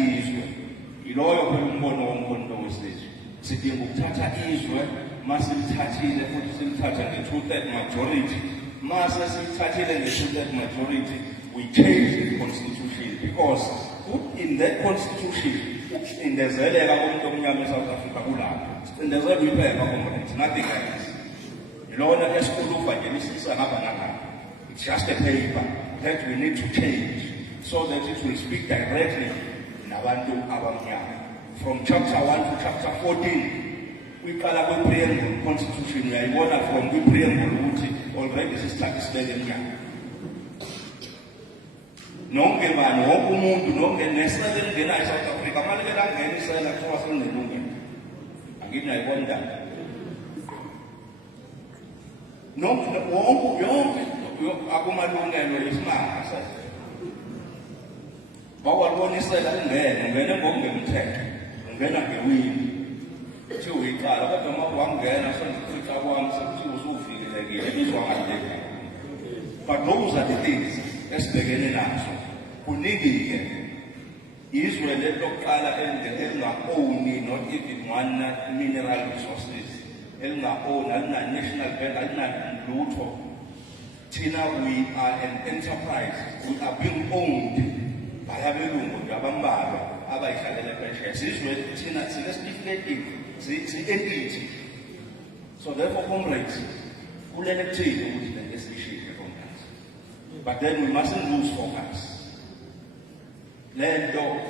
izwe. Iloyo phela umbono womkhonto wesizwe. Sidinga ukuthatha izwe, masilithathile futhi silithatha nge-2/3 majority. Mase silithathile nge-2/3 majority, we change the constitution because in that constitution, ukucindezeleka komuntu omnyama eSouth Africa kulapho. Cindezelwa iphepha comrades, nothing else. Yilona esikhulu uvangelisisa ngaba ngakho. It's just a paper that we need to change so that it will speak directly nabantu abamnyama. From chapter 1 to chapter 14, we call up a preamble constitution. I want from the preamble already sisithatha isibeke emnyama. Nonke bani wonke umuntu nonke nesele elingena eSouth Africa manje langena isela kuthiwa selinelungelo. Angithi ayibona nonke wonke akumalungelo esimanga sathi. Bawalbonisela ungena ngokungemthetho, ungena ngewini. Uthi uyiqala kodwa uma wangena senzifica kwami sekuthi usufikile ibizwa ngale. But those are the things esibhekene nazo. Kunike izwe lokuqala elinga-own not even one mineral resources, elinga-own alina-national bank, alinalutho. Thina we are an enterprise, we are being owned by abelungu abambalwa abayidlalela phesheya. Sizwe thina sinesitifiketi si-entity. So therefore comrades, kulele kuthini ukuthi lento esiyishilo comrades. But then we mustn't lose focus. Lento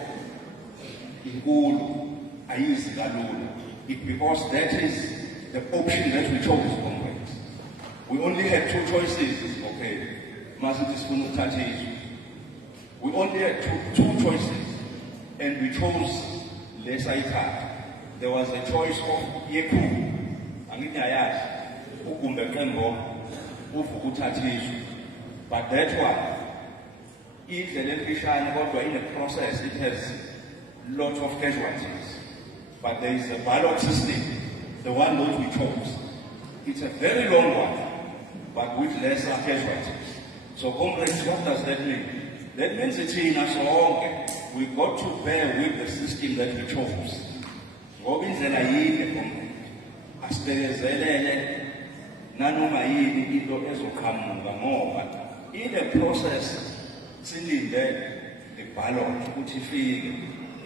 inkulu ayizi kalula. Because that is the option that we chose, comrades. We only had two choices. Okay, masithi sifuna ukuthatha izwe. We only had two choices, and we chose lesayithatha. There was a choice of Yeku. Angithi ayazi uGumbe Qembo uvuka uthatha izwe. But that one, indlela emfishane kodwa in the process it has lots of casualties. But there is a ballot system, the one that we chose. It's a very long one, but with lesser casualties. So comrades, what does that mean? That means it's in us all. We got to bear with the system that we chose. Ngoba indlela yini comrades asibekezelele nanoma yini into ezoqhamuka ngoba in the process silinde the ballot ukuthi ifike.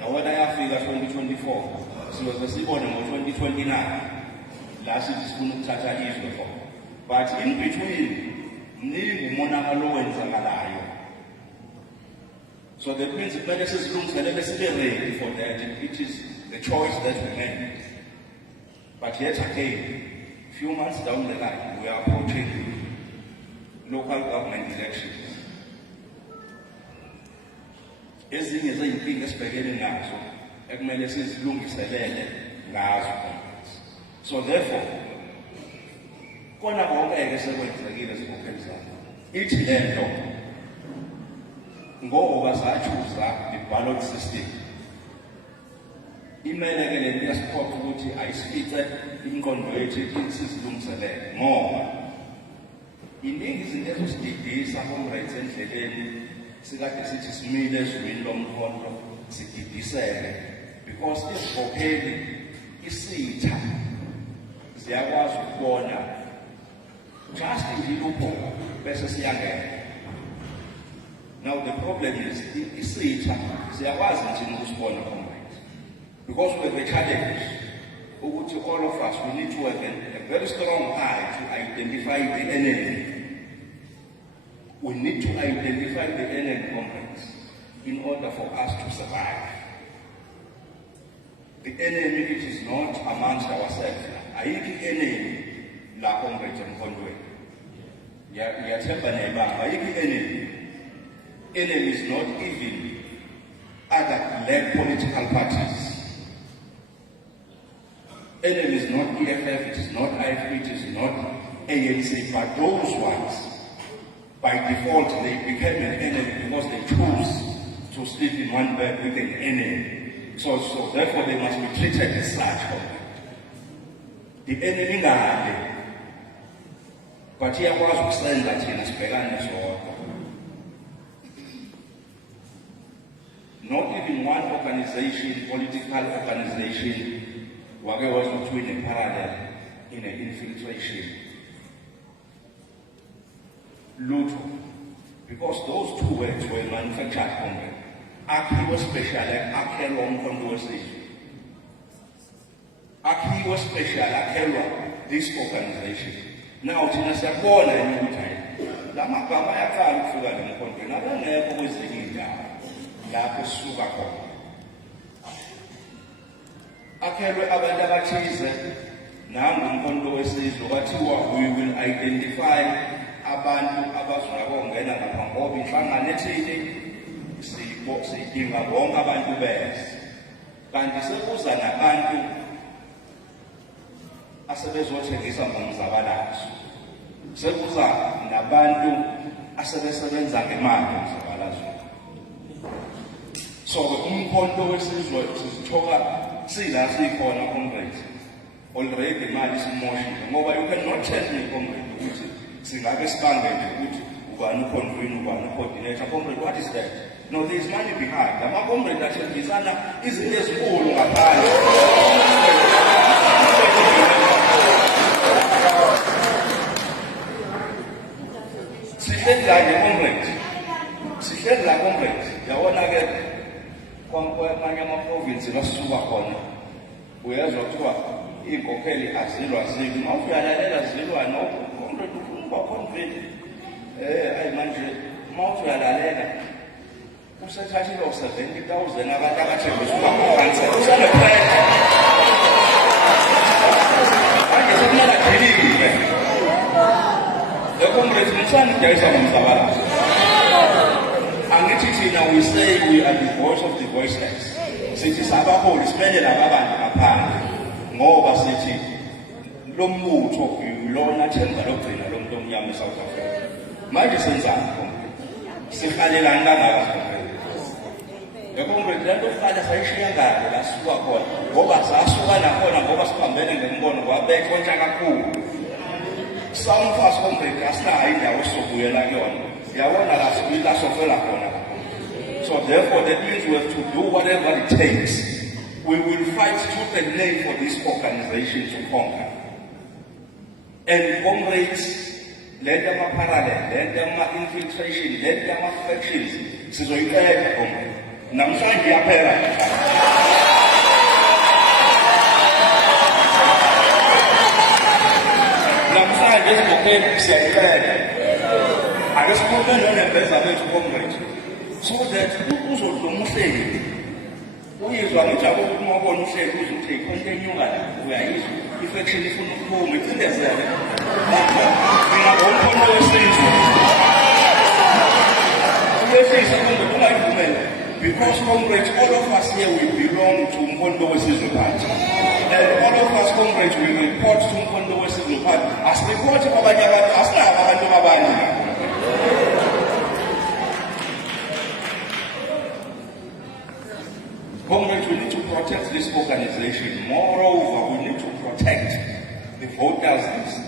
Yawona yafika 2024 sizobe sibone ngo-2029 la sithi sifuna ukuthatha izwe for. But in between mningi umonakalo owenzakalayo. So that means kumele sizilungiselele sibe ready for that. It is the choice that we made. But yet again, few months down the line, we are approaching local government elections. Ezinye zeyinkinga esibhekene nazo ekumele sizilungiselele ngazo. So therefore, kona konke-ke sekwenzekile sibophelezana. Ithi lento ngoba sachuza the ballot system. Imele ke lento yasiphoqa ukuthi ayisifice imqondo yethu ithi sizilungiselele ngoba iningi izinto ezosididisa comrades endleleni sikade sithi simile ezweni lomkhonto sididiseke because isibopheli isitha siyakwazi ukubona just ilupho bese siyangena. Now the problem is isitha siyakwazi nje ukusibona comrades because we have a challenge ukuthi all of us we need to have a very strong eye to identify the enemy. We need to identify the enemy, comrades, in order for us to survive. The enemy, it is not amongst ourselves. Ayikho enemy la comrades emkhondweni. Yathemba nayibamba ayikho enemy. Enemy is not even other led political parties. Enemy is not EFF, it is not IFP, it is not ANC, but those ones, by default, they became an enemy because they chose to sleep in one bed with an enemy. So therefore they must be treated as such. The enemy ngale, but iyakwazi ukusenza thina sibhekane sodwa. Not in one organization, political organization, wake was between a parallel in an infiltration. Lutho, because those two words were manufactured only. Akhi was special, akhe long conversation. Akhi was special, akhe this organization. Now, thina siyabona ukuthi la magama ayaqala ukufika emkhondweni abangekho kwezinye indawo lapho sisuka khona. Akhelwe abantu abathize nangu umkhonto wesizwe kwathiwa we will identify abantu abazongena ngapha ngoba inhlangano ethile sidinga bonke abantu bese. Kanti sekuza nabantu asebezothengisa ngomzabalazo. Sekuza nabantu asebesebenza ngemali ngomzabalazo. So umkhonto wesizwe sisithoka sila sikhona comrades. Already imali simoshile ngoba you cannot tell me comrade ukuthi singabe sibange nje ukuthi ubani uconvene ubani ucoordinator. Comrade, what is that? No, there is money behind. Ama comrade athengisana izinto ezinkulu ngaphandle. Sihleli comrade. Sihleli la comrade. Yabona ke kwamanye ama-province basuka khona. Uyezwa kuthiwa iy'nkokheli azilwa zilwi. Uma uyalalela zilwa no comrade ufuna ukuba convene. Ayi manje uma uyalalela usethathile 70,000 abantu abathembisa ukuba ngo-cancel. Usenepressure. Manje sekumele adilike. The comrades mthanda udayisa ngomzabalazo. Angithi thina we say we are the voice of the voiceless. Sithi sabaholi simele laba bantu ngaphandle ngoba sithi lo mbutho ilona themba lokugcina lo muntu omnyama eSouth Africa. Manje senzani comrade? Sihalelani kangaka comrade? The comrade lento kuqala sayishiya ngalo la sisuka khona ngoba sasuka nakhona ngoba siphambene ngembono kwabethontsha kakhulu. Some of us comrade asinayo indawo esizobuyela kuyona. Yabona la sibila sofela khona. So therefore that means we have to do whatever it takes. We will fight tooth and nail for this organization to conquer. And comrades, let them a parallel, let them a infiltration, let them a factions. Sizoyiqeda comrade. Namhlanje yaphela. Namhlanje izokuphi siyayiqeda. Ake sikhulume nonembeza bethu comrade. So that uzodluma uhleli. Uyizwa ngijabula ukuthi uma ubona uhleli uzothi ikhonto enyuka la uyayizwa. Infection ifuna ukuphuma icindezele. Mina ngomkhonto wesizwe. Uyefisa kumbe ungayivumela. Because comrades, all of us here we belong to umkhonto wesizwe party. And all of us comrades we report to umkhonto wesizwe party. Asireport kwabanye abantu, asinabo abantu abanye. Comrades, we need to protect this organization. Moreover, we need to protect the voters,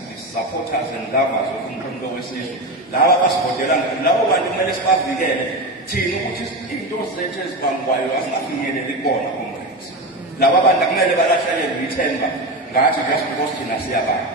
the supporters and lovers of umkhonto wesizwe. Laba basivotela labo bantu kumele sibavikele. Thina ukuthi into zethu ezibangwayo asingafinyeleli kubona comrades. Laba bantu kumele balahlekelwe ithemba ngathi just because thina siyabana.